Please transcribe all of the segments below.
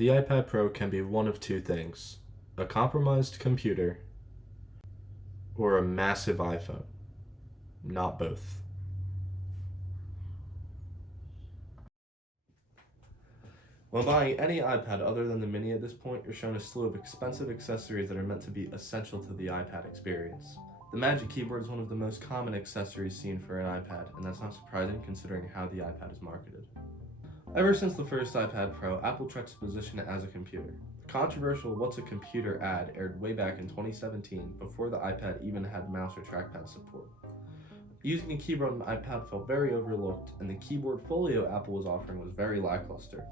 The iPad Pro can be one of two things: a compromised computer or a massive iPhone. Not both. When buying any iPad other than the Mini at this point, you're shown a slew of expensive accessories that are meant to be essential to the iPad experience. The Magic Keyboard is one of the most common accessories seen for an iPad, and that's not surprising considering how the iPad is marketed. Ever since the first iPad Pro, Apple tried to position it as a computer. The controversial "What's a Computer" ad aired way back in 2017, before the iPad even had mouse or trackpad support. Using a keyboard on an iPad felt very overlooked, and the keyboard folio Apple was offering was very lackluster.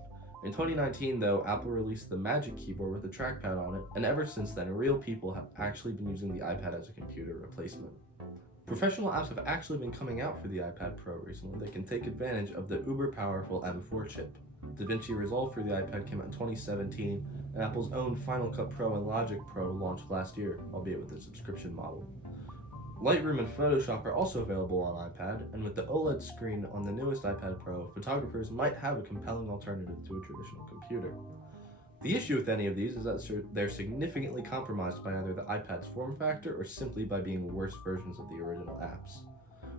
In 2019, though, Apple released the Magic Keyboard with a trackpad on it, and ever since then, real people have actually been using the iPad as a computer replacement. Professional apps have actually been coming out for the iPad Pro recently that can take advantage of the uber-powerful M4 chip. DaVinci Resolve for the iPad came out in 2017, and Apple's own Final Cut Pro and Logic Pro launched last year, albeit with a subscription model. Lightroom and Photoshop are also available on iPad, and with the OLED screen on the newest iPad Pro, photographers might have a compelling alternative to a traditional computer. The issue with any of these is that they're significantly compromised by either the iPad's form factor or simply by being worse versions of the original apps.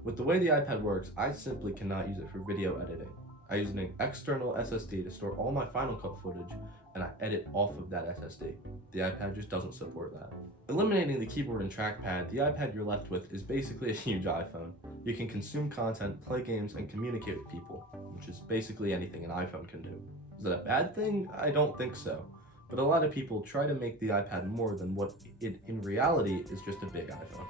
With the way the iPad works, I simply cannot use it for video editing. I use an external SSD to store all my Final Cut footage, and I edit off of that SSD. The iPad just doesn't support that. Eliminating the keyboard and trackpad, the iPad you're left with is basically a huge iPhone. You can consume content, play games, and communicate with people, which is basically anything an iPhone can do. Is that a bad thing? I don't think so. But a lot of people try to make the iPad more than what it in reality is, just a big iPhone.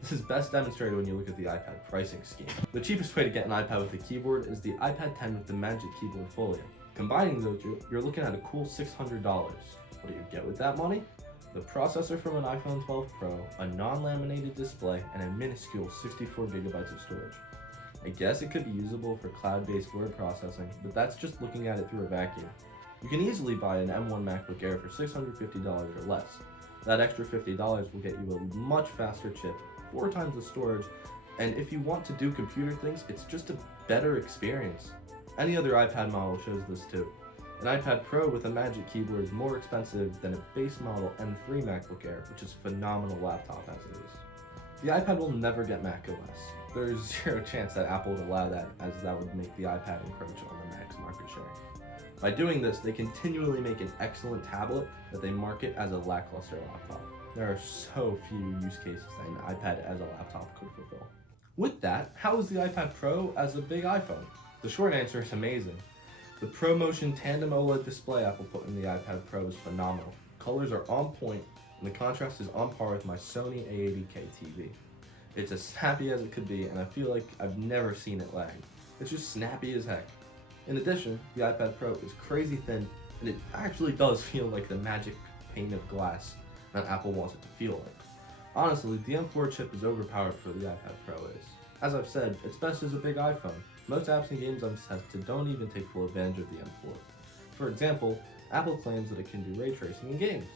This is best demonstrated when you look at the iPad pricing scheme. The cheapest way to get an iPad with a keyboard is the iPad 10 with the Magic Keyboard Folio. Combining those, you're looking at a cool $600. What do you get with that money? The processor from an iPhone 12 Pro, a non-laminated display, and a minuscule 64 gigabytes of storage. I guess it could be usable for cloud-based word processing, but that's just looking at it through a vacuum. You can easily buy an M1 MacBook Air for $650 or less. That extra $50 will get you a much faster chip, 4 times the storage, and if you want to do computer things, it's just a better experience. Any other iPad model shows this too. An iPad Pro with a Magic Keyboard is more expensive than a base model M3 MacBook Air, which is a phenomenal laptop as it is. The iPad will never get macOS. There is zero chance that Apple would allow that, as that would make the iPad encroach on the Mac's market share. By doing this, they continually make an excellent tablet that they market as a lackluster laptop. There are so few use cases that an iPad as a laptop could fulfill. With that, how is the iPad Pro as a big iPhone? The short answer is amazing. The ProMotion Tandem OLED display Apple put in the iPad Pro is phenomenal. Colors are on point, and the contrast is on par with my Sony A80K TV. It's as snappy as it could be, and I feel like I've never seen it lag. It's just snappy as heck. In addition, the iPad Pro is crazy thin, and it actually does feel like the magic pane of glass that Apple wants it to feel like. Honestly, the M4 chip is overpowered for the iPad Pro is. As I've said, it's best as a big iPhone. Most apps and games I've tested don't even take full advantage of the M4. For example, Apple claims that it can do ray tracing in games.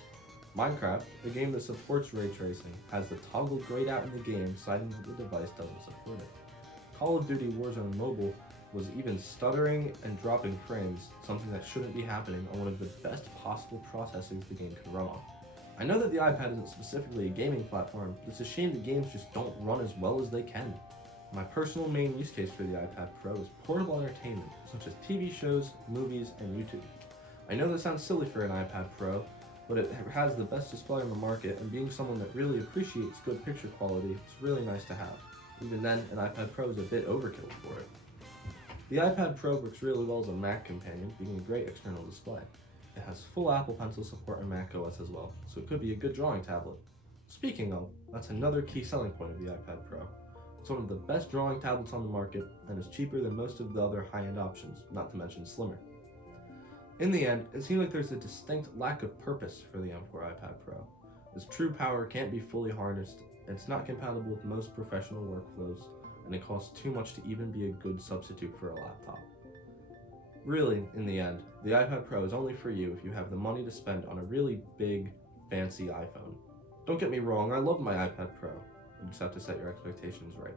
Minecraft, a game that supports ray tracing, has the toggle grayed out in the game, citing that the device doesn't support it. Call of Duty Warzone Mobile was even stuttering and dropping frames, something that shouldn't be happening on one of the best possible processors the game can run on. I know that the iPad isn't specifically a gaming platform, but it's a shame that games just don't run as well as they can. My personal main use case for the iPad Pro is portable entertainment, such as TV shows, movies, and YouTube. I know that sounds silly for an iPad Pro, but it has the best display on the market, and being someone that really appreciates good picture quality, it's really nice to have. Even then, an iPad Pro is a bit overkill for it. The iPad Pro works really well as a Mac companion, being a great external display. It has full Apple Pencil support and macOS as well, so it could be a good drawing tablet. Speaking of, that's another key selling point of the iPad Pro. It's one of the best drawing tablets on the market, and is cheaper than most of the other high-end options, not to mention slimmer. In the end, it seems like there's a distinct lack of purpose for the M4 iPad Pro. Its true power can't be fully harnessed, it's not compatible with most professional workflows, and it costs too much to even be a good substitute for a laptop. Really, in the end, the iPad Pro is only for you if you have the money to spend on a really big, fancy iPhone. Don't get me wrong, I love my iPad Pro. You just have to set your expectations right.